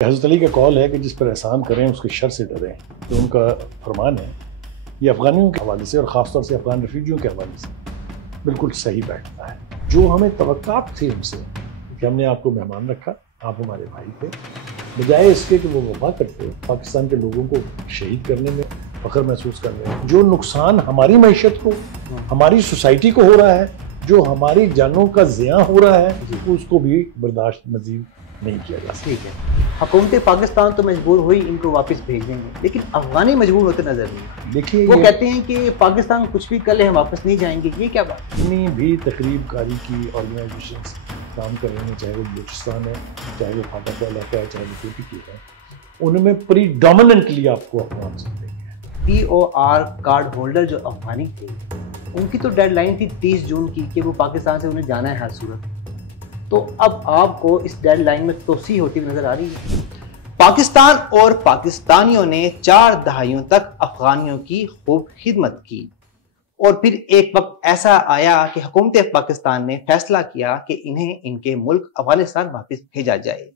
حضرت علی کا قول ہے کہ جس پر احسان کریں اس کے شر سے ڈریں، تو ان کا فرمان ہے یہ افغانیوں کے حوالے سے اور خاص طور سے افغان ریفیوجیوں کے حوالے سے بالکل صحیح بیٹھتا ہے۔ جو ہمیں توقعات تھی ہم سے کہ ہم نے آپ کو مہمان رکھا، آپ ہمارے بھائی تھے، بجائے اس کے کہ وہ وفا کرتے پاکستان کے لوگوں کو شہید کرنے میں فخر محسوس کرنے میں، جو نقصان ہماری معیشت کو، ہماری سوسائٹی کو ہو رہا ہے، جو ہماری جانوں کا زیاں ہو رہا ہے، اس کو بھی برداشت مزید نہیں کیا جا سکتا۔ ٹھیک ہے، حکومت پاکستان تو مجبور ہوئی ان کو واپس بھیج دیں گے، لیکن افغانی مجبور ہوتے نظر نہیں۔ دیکھیے وہ کہتے ہیں کہ پاکستان کچھ بھی کر لے ہم واپس نہیں جائیں گے، یہ کیا بات؟ اتنی بھی تقریب کاری کی آرگنائزیشنز کام کر رہے ہیں، چاہے وہ بلوچستان ہے، چاہے وہ فاٹا کا علاقہ ہے، چاہے وہ پی پی کی ہے، ان میں پریڈومیننٹلی آپ کو افغان سے ملیں گے۔ پی او آر کارڈ ہولڈر جو افغانی تھے، ان کی تو ڈیڈ لائن تھی 30 جون کی کہ وہ پاکستان سے انہیں جانا ہے ہر صورت، تو اب آپ کو اس ڈیڈ لائن میں توسیع ہوتی ہوئی نظر آ رہی ہے۔ پاکستان اور پاکستانیوں نے 4 دہائیوں تک افغانیوں کی خوب خدمت کی، اور پھر ایک وقت ایسا آیا کہ حکومت پاکستان نے فیصلہ کیا کہ انہیں ان کے ملک افغانستان واپس بھیجا جائے،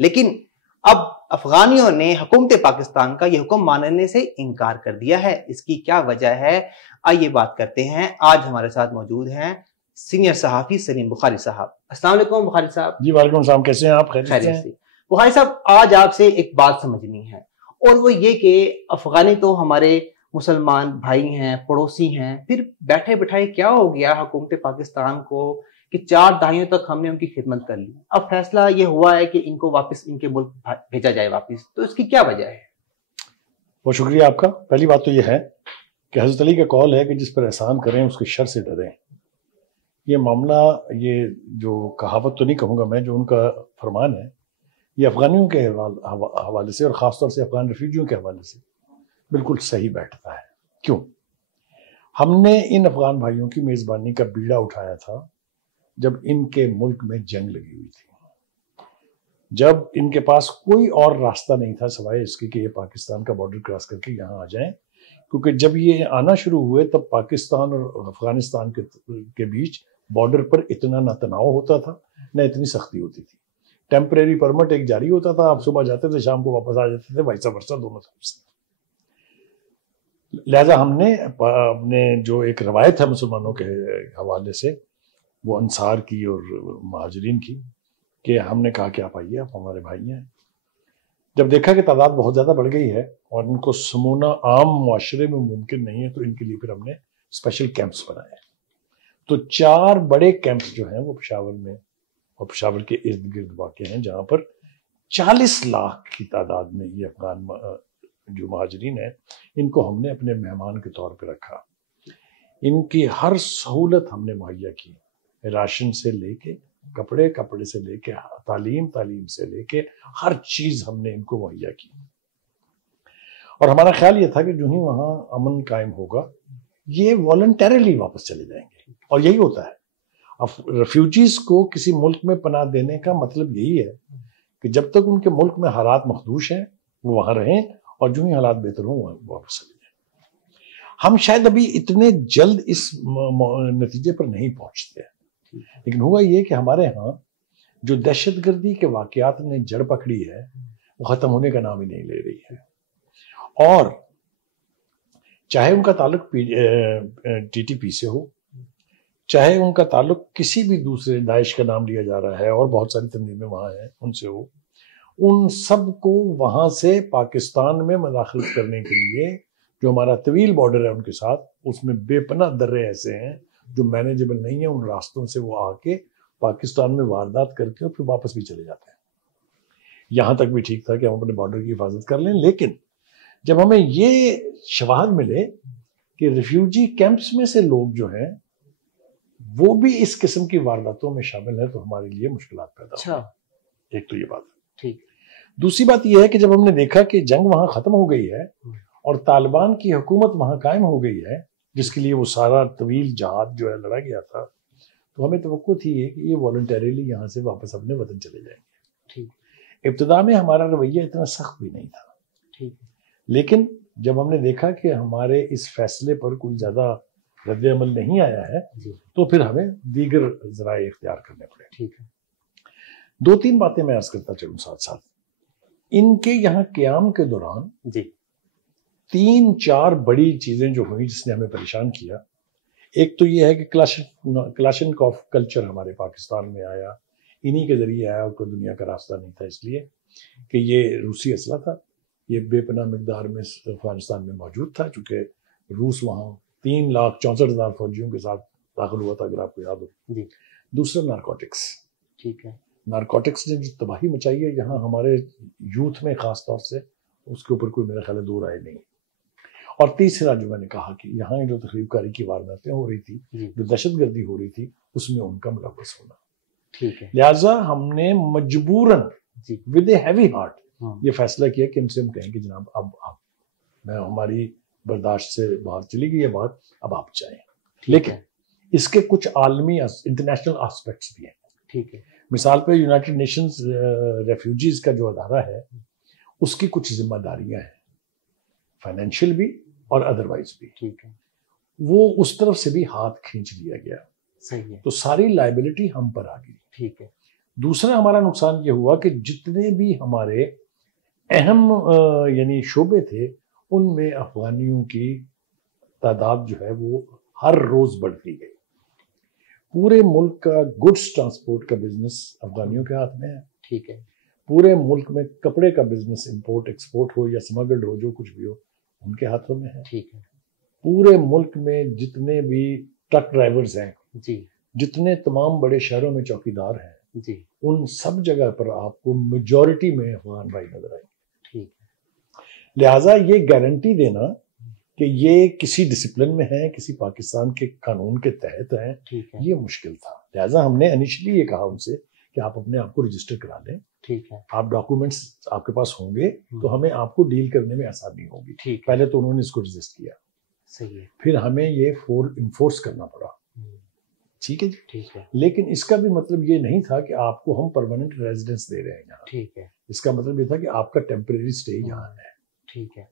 لیکن اب افغانیوں نے حکومت پاکستان کا یہ حکم ماننے سے انکار کر دیا ہے۔ اس کی کیا وجہ ہے، آئیے بات کرتے ہیں۔ آج ہمارے ساتھ موجود ہیں سینئر صحافی سلیم بخاری صاحب۔ السلام علیکم بخاری صاحب۔ جی وعلیکم السلام، کیسے ہیں آپ؟ خیریت سے ہیں؟ بخاری صاحب، آج آپ سے ایک بات سمجھنی ہے، اور وہ یہ کہ افغانی تو ہمارے مسلمان بھائی ہیں، پڑوسی ہیں، پھر بیٹھے بٹھائے کیا ہو گیا حکومت پاکستان کو کہ 4 دہائیوں تک ہم نے ان کی خدمت کر لی، اب فیصلہ یہ ہوا ہے کہ ان کو واپس ان کے ملک بھیجا جائے واپس، تو اس کی کیا وجہ ہے؟ بہت شکریہ آپ کا۔ پہلی بات تو یہ ہے کہ حضرت علی کا قول ہے کہ جس پر احسان کریں اس کے شر سے ڈریں۔ یہ معاملہ، یہ جو کہاوت تو نہیں کہوں گا میں، جو ان کا فرمان ہے، یہ افغانیوں کے حوالے سے اور خاص طور سے افغان ریفیوجیوں کے حوالے سے بالکل صحیح بیٹھتا ہے۔ کیوں؟ ہم نے ان افغان بھائیوں کی میزبانی کا بیڑا اٹھایا تھا جب ان کے ملک میں جنگ لگی ہوئی تھی، جب ان کے پاس کوئی اور راستہ نہیں تھا سوائے اس کے کہ یہ پاکستان کا بارڈر کراس کر کے یہاں آ جائیں، کیونکہ جب یہ آنا شروع ہوئے تب پاکستان اور افغانستان کے بیچ بارڈر پر اتنا نہ تناؤ ہوتا تھا، نہ اتنی سختی ہوتی تھی۔ ٹیمپریری پرمٹ ایک جاری ہوتا تھا، آپ صبح جاتے تھے شام کو واپس آ جاتے تھے، وائس ورسا دونوں طرف سے۔ لہذا ہم نے اپنے جو ایک روایت ہے مسلمانوں کے حوالے سے، وہ انصار کی اور مہاجرین کی، کہ ہم نے کہا کہ آپ آئیے، آپ ہمارے بھائی ہیں۔ جب دیکھا کہ تعداد بہت زیادہ بڑھ گئی ہے اور ان کو سمونا عام معاشرے میں ممکن نہیں ہے، تو ان کے لیے پھر ہم نے اسپیشل کیمپس بنائے۔ تو 4 بڑے کیمپس جو ہیں وہ پشاور میں اور پشاور کے ارد گرد واقع ہیں، جہاں پر 40 لاکھ کی تعداد میں یہ افغان جو مہاجرین ہیں، ان کو ہم نے اپنے مہمان کے طور پہ رکھا۔ ان کی ہر سہولت ہم نے مہیا کی، راشن سے لے کے کپڑے سے لے کے تعلیم سے لے کے ہر چیز ہم نے ان کو مہیا کی۔ اور ہمارا خیال یہ تھا کہ جو ہی وہاں امن قائم ہوگا یہ والنٹریلی واپس چلے جائیں گے، اور یہی ہوتا ہے۔ اب ریفیوجیز کو کسی ملک میں پناہ دینے کا مطلب یہی ہے کہ جب تک ان کے ملک میں حالات مخدوش ہیں وہ وہاں رہیں، اور جو ہی حالات بہتر ہوں وہ واپس چلے جائیں۔ ہم شاید ابھی اتنے جلد اس نتیجے پر نہیں پہنچتے، لیکن ہوا یہ کہ ہمارے ہاں جو دہشت گردی کے واقعات نے جڑ پکڑی ہے وہ ختم ہونے کا نام ہی نہیں لے رہی ہے، اور چاہے ان کا تعلق ٹی ٹی پی سے ہو، چاہے ان کا تعلق کسی بھی دوسرے داعش کا نام لیا جا رہا ہے اور بہت ساری تنظیمیں وہاں ہیں ان سے ہو، ان سب کو وہاں سے پاکستان میں مداخلت کرنے کے لیے جو ہمارا طویل بارڈر ہے ان کے ساتھ، اس میں بے پناہ درے ایسے ہیں جو مینیجبل نہیں ہیں، ان راستوں سے وہ آ کے پاکستان میں واردات کر کے اور پھر واپس بھی چلے جاتے ہیں۔ یہاں تک بھی ٹھیک تھا کہ ہم اپنے بارڈر کی حفاظت کر لیں، لیکن جب ہمیں یہ شواہد ملے کہ ریفیوجی کیمپس میں سے لوگ جو ہیں وہ بھی اس قسم کی وارداتوں میں شامل ہیں، تو ہمارے لیے مشکلات پیدا ہوئی۔ ایک تو یہ بات ہے۔ ٹھیک۔ دوسری بات یہ ہے کہ جب ہم نے دیکھا کہ جنگ وہاں ختم ہو گئی ہے اور طالبان کی حکومت وہاں قائم ہو گئی ہے، جس کے لیے وہ سارا طویل جہاد جو ہے لڑا گیا تھا، تو ہمیں توقع تھی کہ یہ والنٹریلی یہاں سے واپس اپنے وطن چلے جائیں گے۔ ٹھیک۔ ابتدا میں ہمارا رویہ اتنا سخت بھی نہیں تھا، ٹھیک، لیکن جب ہم نے دیکھا کہ ہمارے اس فیصلے پر کوئی زیادہ رد عمل نہیں آیا ہے، تو پھر ہمیں دیگر ذرائع اختیار کرنے پڑے۔ ٹھیک ہے۔ 2-3 باتیں میں عرض کرتا چلوں ساتھ ساتھ۔ ان کے یہاں قیام کے دوران جی 3-4 بڑی چیزیں جو ہوئی جس نے ہمیں پریشان کیا. ایک تو یہ ہے کہ کلاشنکوف کلچر ہمارے پاکستان میں آیا، انہی کے ذریعے آیا، اور کوئی دنیا کا راستہ نہیں تھا، اس لیے کہ یہ روسی اسلحہ تھا، یہ بے پناہ مقدار میں افغانستان میں موجود تھا، چونکہ روس وہاں 3,64,000 فوجیوں کے ساتھ داخل ہوا تھا، اگر آپ کو یاد ہو. جی دوسرا نارکوٹکس. ٹھیک ہے. نارکوٹکس نے جو تباہی مچائی ہے یہاں ہمارے یوتھ میں خاص طور سے، اس کے اوپر کوئی میرا خیال ہے دو رائے نہیں. اور تیسرا جو میں نے کہا کہ یہاں جو تخریب کاری کی وارداتیں ہو رہی تھی، جو دہشت گردی ہو رہی تھی، اس میں ان کا ملوث ہونا. ٹھیک ہے. لہٰذا ہم نے مجبوراً ود اے ہیوی ہارٹ یہ فیصلہ کیا کہ ان سے ہم کہیں کہ جناب اب میں ہماری برداشت سے باہر چلی گئی یہ بات، اب آپ چاہیں. لیکن اس کے کچھ عالمی انٹرنیشنل آسپیکٹس بھی ہیں. ٹھیک ہے. مثال پہ یونائٹڈ نیشنز ریفیوجیز کا جو ادارہ ہے اس کی کچھ ذمہ داریاں ہیں، فائنینشیل بھی اور ادروائز بھی. ٹھیک ہے. وہ اس طرف سے بھی ہاتھ کھینچ لیا گیا. صحیح ہے. تو ساری لائبلٹی ہم پر آ گئی. ٹھیک ہے. دوسرا ہمارا نقصان یہ ہوا کہ جتنے بھی ہمارے اہم یعنی شعبے تھے ان میں افغانیوں کی تعداد جو ہے وہ ہر روز بڑھتی گئی. پورے ملک کا گڈس ٹرانسپورٹ کا بزنس افغانیوں کے ہاتھ میں ہے. ٹھیک ہے. پورے ملک میں کپڑے کا بزنس امپورٹ ایکسپورٹ ہو یا سمگلڈ ہو، جو کچھ بھی ہو ان کے ہاتھوں میں ہے. ٹھیک ہے. پورے ملک میں جتنے بھی ٹرک ڈرائیورز ہیں، جی جتنے تمام بڑے شہروں میں چوکیدار ہیں، جی ان سب جگہ پر آپ کو میجورٹی میں افغان بھائی نظر آئیں گے. ٹھیک ہے. لہٰذا یہ گارنٹی دینا کہ یہ کسی ڈسپلن میں ہیں، کسی پاکستان کے قانون کے تحت ہیں، ٹھیک ہے. یہ مشکل تھا. لہٰذا ہم نے انیشلی یہ کہا ان سے کہ آپ اپنے آپ کو رجسٹر کرا لیں. ٹھیک ہے. آپ ڈاکومنٹس آپ کے پاس ہوں گے تو ہمیں آپ کو ڈیل کرنے میں آسانی ہوگی. ٹھیک ہے. پہلے تو انہوں نے اس کو رجسٹ کیا، صحیح ہے. پھر ہمیں یہ انفورس کرنا پڑا. ٹھیک ہے جی. ٹھیک ہے. لیکن اس کا بھی مطلب یہ نہیں تھا کہ آپ کو ہم پرماننٹ ریزیڈنس دے رہے ہیں یہاں. ٹھیک ہے. اس کا مطلب یہ تھا کہ آپ کا ٹیمپریری سٹے یہاں ہے. ٹھیک ہے.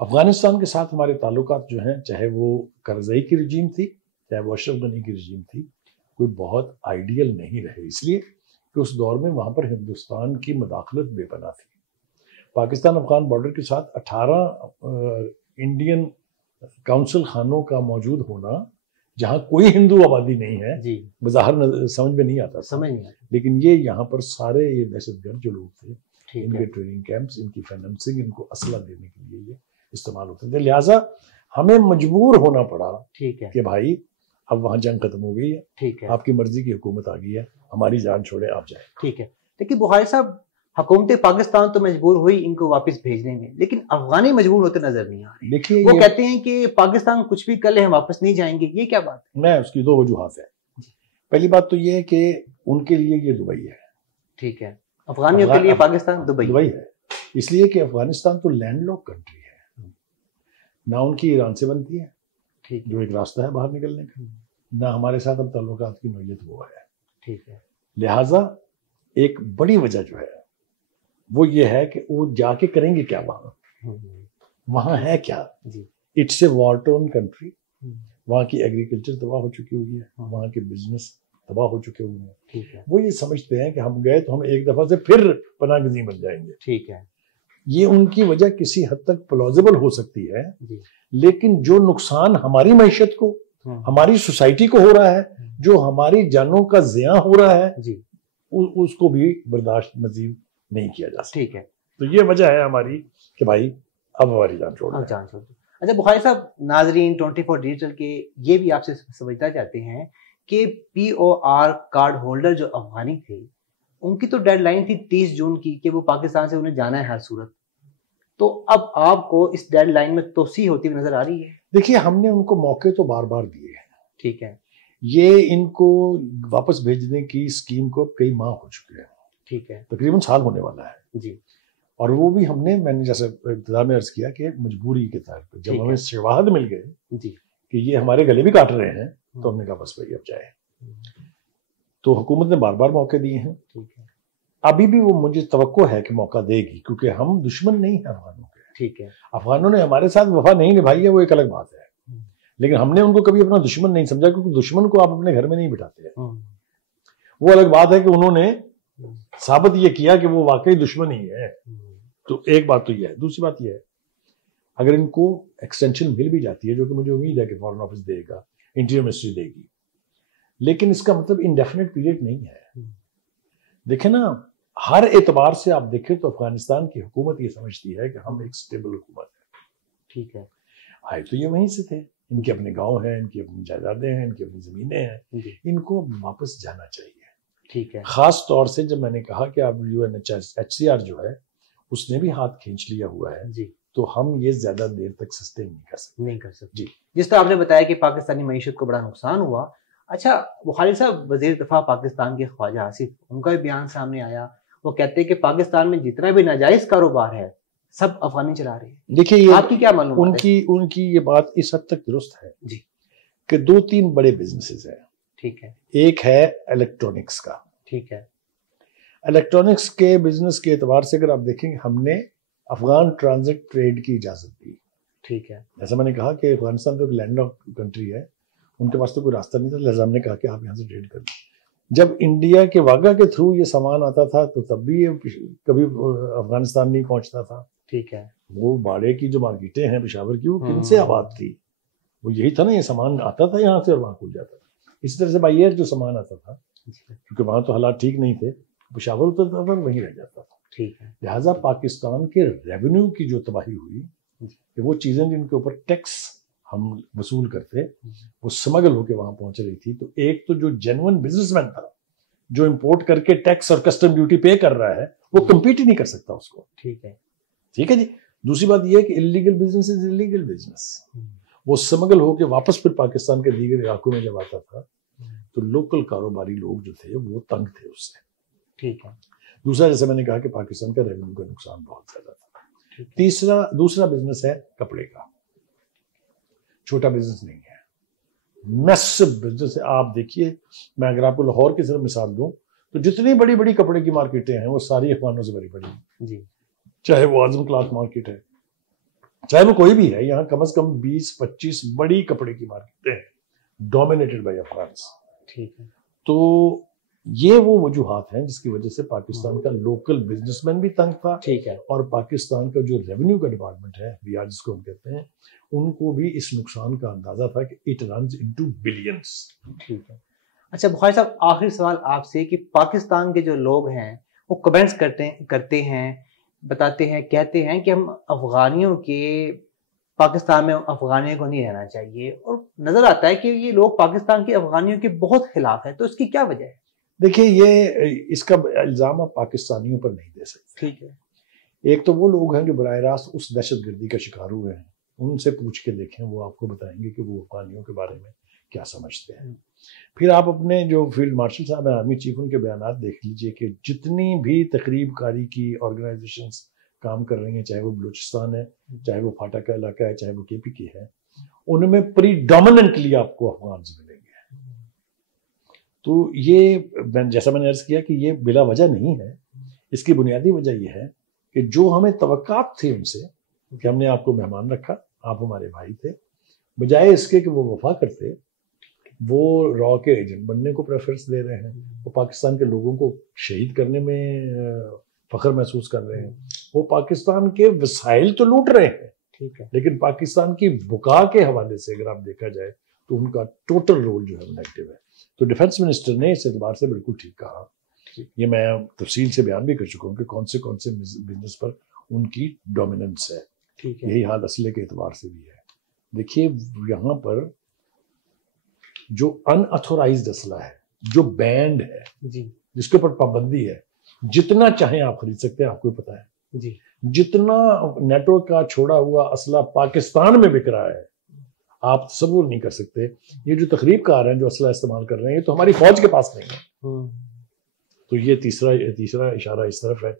افغانستان کے ساتھ ہمارے تعلقات جو ہیں، چاہے وہ کرزئی کی رجیم تھی، چاہے وہ اشرف غنی کی رجیم تھی، کوئی بہت آئیڈیل نہیں رہے، اس لیے کہ اس دور میں وہاں پر ہندوستان کی مداخلت بے پناہ تھی. پاکستان افغان بارڈر کے ساتھ 18 انڈین کونسل خانوں کا موجود ہونا، جہاں کوئی ہندو آبادی نہیں ہے، جی بظاہر سمجھ میں نہیں آتا. سمجھ نہیں آتا. لیکن یہ یہاں پر سارے یہ دہشت گرد جو لوگ تھے، ٹھیک ان ہے. کے ٹریننگ کیمپس، ان کی فائننسنگ، ان کو اسلحہ دینے کے لیے یہ استعمال ہوتے تھے. لہٰذا ہمیں مجبور ہونا پڑا ٹھیک ہے. کہ بھائی اب وہاں جنگ ختم ہو گئی ہے، ٹھیک ہے. آپ کی مرضی کی حکومت آ گئی ہے، ہماری جان چھوڑے آپ جائیں. ٹھیک ہے. لیکن بخاری صاحب، حکومت پاکستان تو مجبور ہوئی ان کو واپس بھیجنے میں، لیکن افغانی مجبور ہوتے نظر نہیں آ رہے. دیکھیے وہ کہتے ہیں کہ پاکستان کچھ بھی کر لے ہم واپس نہیں جائیں گے. یہ کیا بات ہے؟ میں اس کی دو وجوہات ہیں. پہلی بات تو یہ ہے کہ ان کے لیے یہ دبئی ہے. ٹھیک ہے. افغانیوں کے لیے پاکستان دبئی ہے، اس لیے کہ افغانستان تو لینڈ لاک کنٹری ہے، نہ ان کی ایران سے بنتی ہے، ٹھیک جو ایک راستہ ہے باہر نکلنے کا، نہ ہمارے ساتھ اب تعلقات کی نوعیت وہ ہے. ٹھیک ہے. لہٰذا ایک بڑی وجہ جو ہے وہ یہ ہے کہ وہ جا کے کریں گے کیا وہاں ہے کیا. جی it's a war torn country. وہاں کی ایگریکلچر تباہ ہو چکی ہوئی ہے، وہاں کے بزنس تباہ ہو چکے ہوئے ہیں. ٹھیک ہے. وہ یہ سمجھتے ہیں کہ ہم گئے تو ہم ایک دفعہ سے پھر پناہ گزین بن جائیں گے. ٹھیک ہے. یہ ان کی وجہ کسی حد تک پلازیبل ہو سکتی ہے، جی لیکن جو نقصان ہماری معیشت کو، ہماری سوسائٹی کو ہو رہا ہے، جو ہماری جانوں کا زیاں ہو رہا ہے، جی اس کو بھی برداشت مزید نہیں کیا جا سکتا. ٹھیک ہے. تو یہ وجہ ہے ہماری کہ بھائی اب ہماری جان چھوڑ اب جان چھوڑ. اچھا بخاری صاحب، ناظرین 24 ڈیجیٹل کے یہ بھی آپ سے سمجھنا چاہتے ہیں کہ POR کارڈ ہولڈر جو افغانی تھے، ان کی تو ڈیڈ لائن تھی 30 جون کی کہ وہ پاکستان سے انہیں جانا ہے ہر صورت. تو اب آپ کو اس ڈیڈ لائن میں توسیع ہوتی ہوئی نظر آ رہی ہے؟ دیکھیے، ہم نے ان کو موقع تو بار بار دیے ہیں. ٹھیک ہے. یہ ان کو واپس بھیجنے کی اسکیم کو کئی ماہ ہو چکے ہیں. ٹھیک ہے. تقریباً سال ہونے والا ہے. جی. اور وہ بھی میں نے جیسے ابتدا میں عرض کیا کہ مجبوری کے طور پر جب ہمیں شواہد مل گئے جی کہ یہ ہمارے گلے بھی کاٹ رہے ہیں تو ہم نے کہا بس بھائی اب جائے. تو حکومت نے بار بار موقع دیے ہیں. ٹھیک ہے. ابھی بھی وہ مجھے توقع ہے کہ موقع دے گی، کیونکہ ہم دشمن نہیں ہیں افغانوں کے. ٹھیک ہے. افغانوں نے ہمارے ساتھ وفا نہیں نبھائی ہے، وہ ایک الگ بات ہے، لیکن ہم نے ان کو کبھی اپنا دشمن نہیں سمجھا، کیونکہ دشمن کو آپ اپنے گھر میں نہیں بٹھاتے ہیں. وہ الگ بات ہے کہ انہوں نے ثابت یہ کیا کہ وہ واقعی دشمن ہی ہے. تو ایک بات تو یہ ہے. دوسری بات یہ ہے اگر ان کو ایکسٹینشن مل بھی جاتی ہے, جو کہ مجھے امید ہے کہ فارن آفس دے گا, انٹیریئر منسٹری دے گی, لیکن اس کا مطلب انڈیفینٹ پیریڈ نہیں ہے. دیکھیں نا, ہر اعتبار سے آپ دیکھیں تو افغانستان کی حکومت یہ سمجھتی ہے کہ ہم ایک سٹیبل حکومت ہے. ٹھیک ہے, آئے تو یہ وہیں سے تھے, ان کے اپنے گاؤں ہیں, ان کی اپنی جائیدادیں ہیں, ان کی اپنی زمینیں ہیں, ان کو واپس جانا چاہیے. ٹھیک ہے. خاص طور سے جب میں نے کہا کہ اب UNHCR جو ہے اس نے بھی ہاتھ کھینچ لیا ہوا ہے, جی, تو ہم یہ زیادہ دیر تک سسٹین نہیں کر سکتے. جی, جس طرح آپ نے بتایا کہ پاکستانی معیشت کو بڑا نقصان ہوا. اچھا بخاری صاحب, وزیر دفاع پاکستان کے خواجہ آصف, ان کا بھی بیان سامنے آیا, وہ کہتے ہیں کہ پاکستان میں جتنا بھی ناجائز کاروبار ہے سب افغانی چلا رہے ہیں. دیکھیے آپ کی کیا معلومات ہے؟ ان کی یہ بات اس حد تک درست ہے جی, کہ 2-3 بڑے بزنسز ہیں. ٹھیک ہے. ایک ہے الیکٹرانکس کا. ٹھیک ہے. الیکٹرانکس کے بزنس کے اعتبار سے اگر آپ دیکھیں, ہم نے افغان ٹرانزٹ ٹریڈ کی اجازت دی. ٹھیک ہے. جیسا میں نے کہا کہ افغانستان تو ایک لینڈ لاک کنٹری ہے, ان کے پاس تو کوئی راستہ نہیں تھا, لہٰذا ہم نے کہا کہ آپ یہاں سے ٹریڈ کر لیں. جب انڈیا کے واگا کے تھرو یہ سامان آتا تھا تو تب بھی یہ کبھی افغانستان نہیں پہنچتا تھا. ٹھیک ہے. وہ باڑے کی جو مارکیٹیں ہیں پشاور کی, وہ کن سے آباد تھی؟ وہ یہی تھا نا, یہ سامان آتا تھا یہاں سے اور وہاں کھل جاتا تھا. اسی طرح سے بائی ایئر جو سامان آتا تھا, کیونکہ وہاں تو حالات ٹھیک نہیں تھے, پشاور اترتا تھا اور وہیں رہ جاتا تھا. ٹھیک ہے. لہٰذا پاکستان کے ریونیو کی جو تباہی ہوئی کہ وہ چیزیں جن کے اوپر ٹیکس ہم وصول کرتے وہ سمگل ہو کے وہاں پہنچ رہی تھی. تو ایک تو جو جینون بزنس مین تھا جو امپورٹ کر کے ٹیکس اور کسٹم ڈیوٹی پے کر رہا ہے, وہ کمپیٹ ہی نہیں کر سکتا اس کو. ٹھیک ہے. ٹھیک ہے جی. دوسری بات یہ ہے کہ illegal business is illegal business. وہ سمگل ہو کے واپس پھر پاکستان کے دیگر علاقوں میں جب آتا تھا تو لوکل کاروباری لوگ جو تھے وہ تنگ تھے اس سے. ٹھیک ہے. دوسرا, جیسے میں نے کہا کہ پاکستان کا ریونیو کا نقصان بہت زیادہ تھا. دوسرا بزنس ہے کپڑے کا. چھوٹا بزنس نہیں ہے, میسو بزنس ہے. آپ دیکھیے, میں اگر آپ کو لاہور کی صرف مثال دوں تو جتنی بڑی بڑی کپڑے کی مارکیٹیں ہیں وہ ساری افغانوں سے بڑی بڑی ہیں. جی, چاہے وہ اعظم کلاس مارکیٹ ہے, چاہے وہ کوئی بھی ہے, یہاں کم از کم 20-25 بڑی کپڑے کی مارکیٹیں ہیں ڈومینیٹڈ بائی افغانس. ٹھیک ہے. تو یہ وہ وجوہات ہیں جس کی وجہ سے پاکستان کا لوکل بزنس مین بھی تنگ تھا. ٹھیک ہے. اور پاکستان کا جو ریونیو کا ڈپارٹمنٹ ہے, بی آر جس کو ہم کہتے ہیں, ان کو بھی اس نقصان کا اندازہ تھا کہ اٹ رنز انٹو بلینز. ٹھیک ہے. اچھا بخاری صاحب, آخری سوال آپ سے کہ پاکستان کے جو لوگ ہیں وہ کمنٹس کرتے ہیں, بتاتے ہیں, کہتے ہیں کہ ہم افغانیوں کے پاکستان میں افغانیوں کو نہیں رہنا چاہیے, اور نظر آتا ہے کہ یہ لوگ پاکستان کے افغانیوں کے بہت خلاف ہیں. تو اس کی کیا وجہ ہے؟ دیکھیے, یہ اس کا الزام آپ پاکستانیوں پر نہیں دے سکتے. ٹھیک ہے. ایک تو وہ لوگ ہیں جو براہ راست اس دہشت گردی کا شکار ہوئے ہیں, ان سے پوچھ کے دیکھیں, وہ آپ کو بتائیں گے کہ وہ افغانیوں کے بارے میں کیا سمجھتے ہیں. پھر آپ اپنے جو فیلڈ مارشل صاحب ہیں, آرمی چیف, ان کے بیانات دیکھ لیجئے کہ جتنی بھی تقریب کاری کی آرگنائزیشنز کام کر رہی ہیں, چاہے وہ بلوچستان ہے, چاہے وہ فاٹا کا علاقہ ہے, چاہے وہ KP کی ہے, ان میں پریڈومیننٹلی آپ کو افغانز ملیں گے. تو یہ جیسا میں نے عرض کیا کہ یہ بلا وجہ نہیں ہے. اس کی بنیادی وجہ یہ ہے کہ جو ہمیں توقعات تھے ان سے کہ ہم نے آپ کو مہمان رکھا, آپ ہمارے بھائی تھے, بجائے اس کے کہ وہ وفا کرتے, وہ را کے ایجنٹ بننے کو پریفرنس دے رہے ہیں. وہ پاکستان کے لوگوں کو شہید کرنے میں فخر محسوس کر رہے ہیں. وہ پاکستان کے وسائل تو لوٹ رہے ہیں, ٹھیک ہے, لیکن پاکستان کی بقا کے حوالے سے اگر آپ دیکھا جائے تو ان کا ٹوٹل رول جو ہے نیگیٹو ہے. تو ڈیفنس منسٹر نے اس اعتبار سے بالکل ٹھیک کہا. یہ میں تفصیل سے بیان بھی کر چکا ہوں کہ کون سے بزنس پر ان کی ڈومیننس ہے. ٹھیک ہے. یہی حال اسلحے کے اعتبار سے بھی ہے. دیکھیے, یہاں پر جو ان اتھورائزڈ اسلحہ ہے, جو بینڈ ہے, جی, جس کے اوپر پابندی ہے, جتنا چاہیں آپ خرید سکتے ہیں. آپ کو پتا ہے جی, جتنا نیٹو کا چھوڑا ہوا اسلحہ پاکستان میں بک رہا ہے, آپ تصور نہیں کر سکتے. یہ جو تقریب کار ہیں جو اسلحہ استعمال کر رہے ہیں, تو ہماری فوج کے پاس نہیں ہے. تو یہ تیسرا اشارہ اس طرف ہے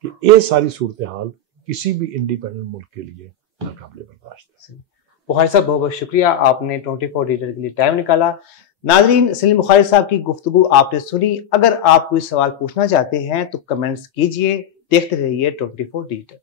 کہ یہ ساری صورتحال کسی بھی انڈیپینڈنٹ ملک کے لیے ناقابل برداشت ہے. بخاری صاحب بہت بہت شکریہ, آپ نے 24 ڈیٹر کے لیے ٹائم نکالا. ناظرین, سلیم بخاری صاحب کی گفتگو آپ نے سنی. اگر آپ کوئی سوال پوچھنا چاہتے ہیں تو کمنٹس کیجئے. دیکھتے رہیے 24 ڈیٹر.